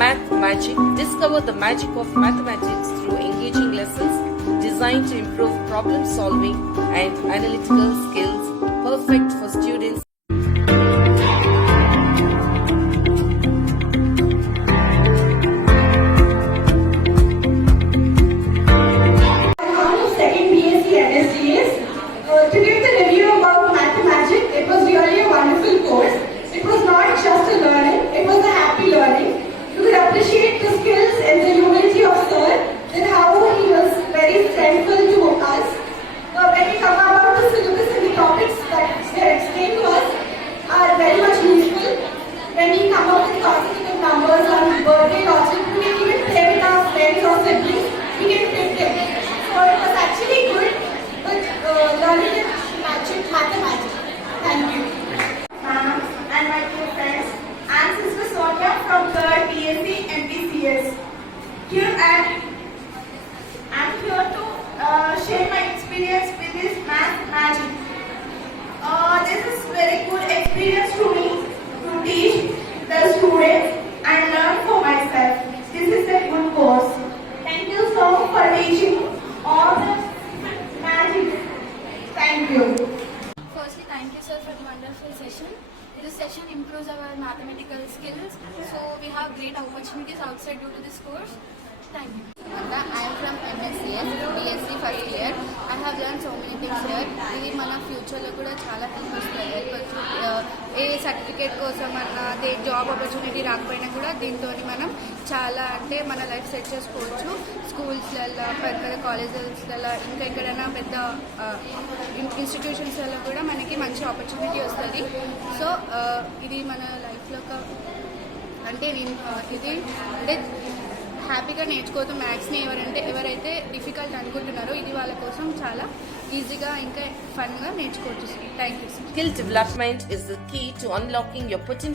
Math Magic. Discover the magic of mathematics through engaging lessons designed to improve problem solving and analytical skills, perfect for students. Second BSc MSCS. To give the review about Math Magic, it was really a wonderful course. It was not just a learning, it was a happy learning. You could appreciate the skills and the humility of Sir and how he was very friendful to us. When we come about the syllabus and the topics that were explained to us are very much useful. When we come up with consecutive numbers on birthday logic, we can even play with our friends or siblings. We can pick them. So it was actually good, but learning it mathematics. Thank you. Ma'am and my two friends, I'm Sister Sonia from 3rd BSc MPCS. I'm here to share my experience with this Math Magic. This is very good experience to me to teach the students and learn for myself. This is a good course. Thank you so much for teaching all the magic. Thank you. Firstly, thank you, sir, for the wonderful session. This session improves our mathematical skills, so we have great opportunities outside due to this course. Thank you. I am from MSCS, BSc first year. I have learned so many things here. ఇది మన ఫ్యూచర్లో కూడా చాలా help వచ్చు. ఏ certificate కోసం అన్నా అదే job opportunity రాకపోయినా కూడా దీంతో మనం చాలా అంటే మన లైఫ్ సెట్ చేసుకోవచ్చు. స్కూల్స్లలో పెద్ద పెద్ద కాలేజెస్లలో ఇంకా ఎక్కడైనా పెద్ద ఇన్స్టిట్యూషన్స్లలో కూడా మనకి మంచి ఆపర్చునిటీ వస్తుంది. సో ఇది మన లైఫ్లో ఇది అంటే హ్యాపీగా నేర్చుకోవచ్చు. మ్యాథ్స్ని ఎవరైతే డిఫికల్ట్ అనుకుంటున్నారో ఇది వాళ్ళ కోసం చాలా ఈజీగా ఇంకా ఫన్గా నేర్చుకోవచ్చు. Thank you. Skill development is the key to unlocking your potential.